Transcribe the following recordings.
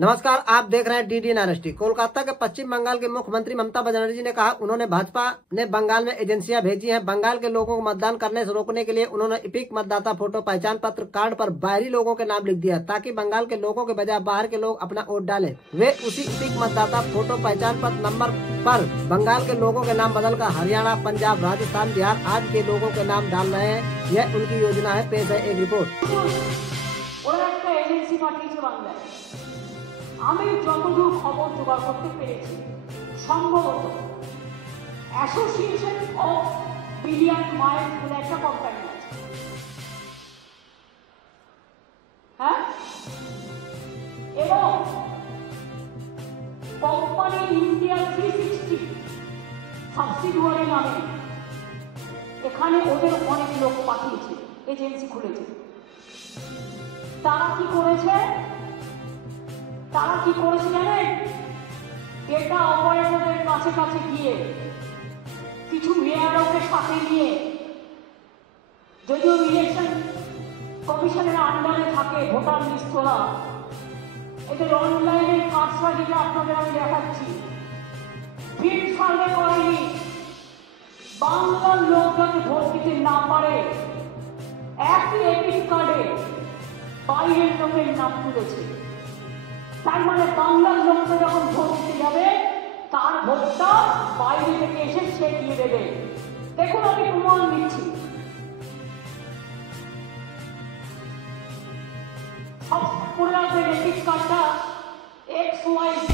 नमस्कार, आप देख रहे हैं डीडी नारस्टी। कोलकाता के पश्चिम बंगाल के मुख्यमंत्री ममता बनर्जी ने कहा, उन्होंने भाजपा ने बंगाल में एजेंसियां भेजी हैं। बंगाल के लोगों को मतदान करने से रोकने के लिए उन्होंने इपिक मतदाता फोटो पहचान पत्र कार्ड पर बाहरी लोगों के नाम लिख दिया, ताकि बंगाल के लोगों के बजाय बाहर के लोग अपना वोट डालें। वे उसी इपिक मतदाता फोटो पहचान पत्र नंबर पर बंगाल के लोगों के नाम बदलकर हरियाणा, पंजाब, राजस्थान, बिहार आदि के लोगों के नाम डाल रहे हैं। यह उनकी योजना है। पेश है एक रिपोर्ट। আমি যতদূর খবর জোগাড় করতে পেরেছি, সম্ভবত অ্যাসোসিয়েশন অফ বিলিয়ন মাইলস বলে একটা কোম্পানি আছে। হ্যাঁ, এবং কোম্পানি ইন্ডিয়া 360 সাবসিডিয়ারি নামে এখানে ওদের অনেক লোক পাঠিয়েছে, এজেন্সি খুলেছে। তারা কি করেছে জানেন? ডেটা অপারেটরদের কাছে কাছে গিয়ে কিছু মেয়ারকে সাথে নিয়ে, যদিও ইলেকশন কমিশনের আন্ডারে থাকে ভোটার লিস্টরা, এদের অনলাইনে কারসাজিটা আপনাদের আমি দেখাচ্ছি। ফিল্ড সার্ভে করেনি, বাংলার লোক যাতে ভোট দিতে না পারে একই এপিক কার্ডে বাইরের লোকের নাম তুলেছে। তার মানে বাংলার লোকরা যখন ভোট দিতে যাবে, তার ভোটটা বাইরে থেকে এসে সে দিয়ে দেবে। দেখুন, আমি প্রমাণ দিচ্ছি। সব করে রাখবেন এপিক কার্ডটা XYZ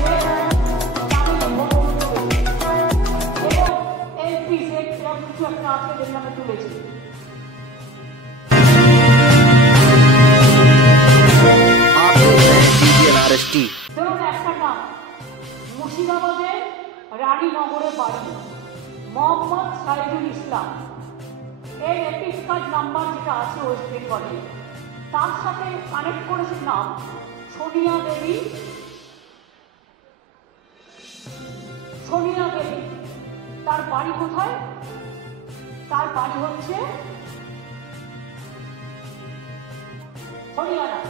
এবং LPZ এরকম কিছু একটা আছে, যেটা আমি তুলেছি। ধরুন একটা নাম, মুর্শিদাবাদের রানীনগরে বাড়ি, মোহাম্মদ সাইদুল ইসলাম। এর এপিক কার্ড নাম্বার যেটা আছে ওয়েস্ট বেঙ্গলে, তার সাথে কানেক্ট করেছে নাম সোনিয়া দেবী। তার বাড়ি কোথায়? তার বাড়ি হচ্ছে হরিয়ানা।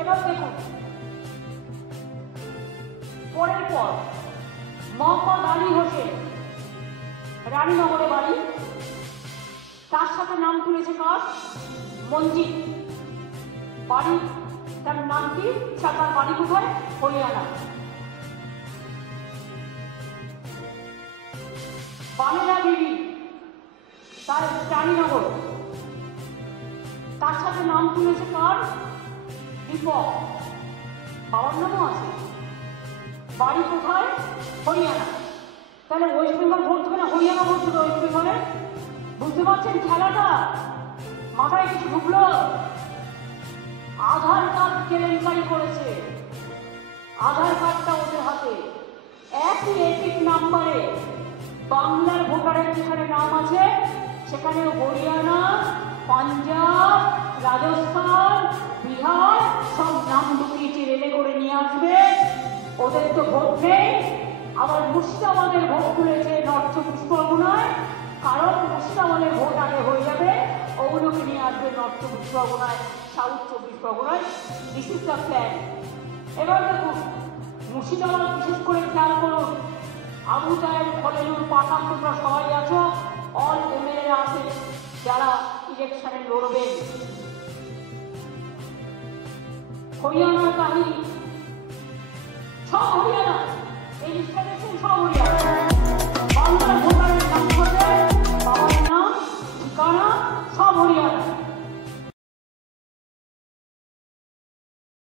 এবার দেখুন, পরের পর মোহাম্মদ আলী হোসেন, রানীনগরে বাড়ি, তার সাথে নাম তুলেছে কার? মঞ্জিত। বাড়ি, তার নাম কি? তার বাড়ি কোথায়? হরিয়ানা। বামেরা বিবি, তার রানীনগর, তার সাথে নাম তুলেছে কার? দীপক। বাবার নামও আছে। বাড়ি কোথায়? হরিয়ানা। তাহলে ওয়েস্ট বেঙ্গল ভোট দেবে না হরিয়ানা ভোট দেবে? ওয়েস্ট বেঙ্গলে বুঝতে পারছেন খেলাটা? মাথায় কিছু ঢুকলো? আধার কার্ড কেলেঙ্কারি করেছে, আধার কার্ডটা ওদের হাতে। একই এপিক নাম্বারে বাংলার ভোটারের যেখানে নাম আছে, সেখানে হরিয়ানা, পাঞ্জাব, রাজস্থান, বিহার সব নাম লুকিয়ে রেলে করে নিয়ে আসবে। ওদের তো ভোট নেই। আবার মুর্শিদাবাদের ভোট তুলেছে নর্থ 24 পরগনায়, কারণ মুর্শিদাবাদের ভোট আগে হয়ে যাবে, ওগুলোকে নিয়ে আসবে নর্থ 24 পরগনায়, সাউথ 24 পরগনায়। This is the plan. এবার দেখুন, মুর্শিদাবাদ বিশেষ করে খেয়াল করুন। আবু জাহেল, খলিলুর, পাঠান, তোমরা সবাই আছো, অল এমএলএ আছে যারা ইলেকশনে লড়বেন। হরিয়ানার কাহিনী, সব হরিয়ানা, এই লিস্টটা দেখুন, সব হরিয়ানা।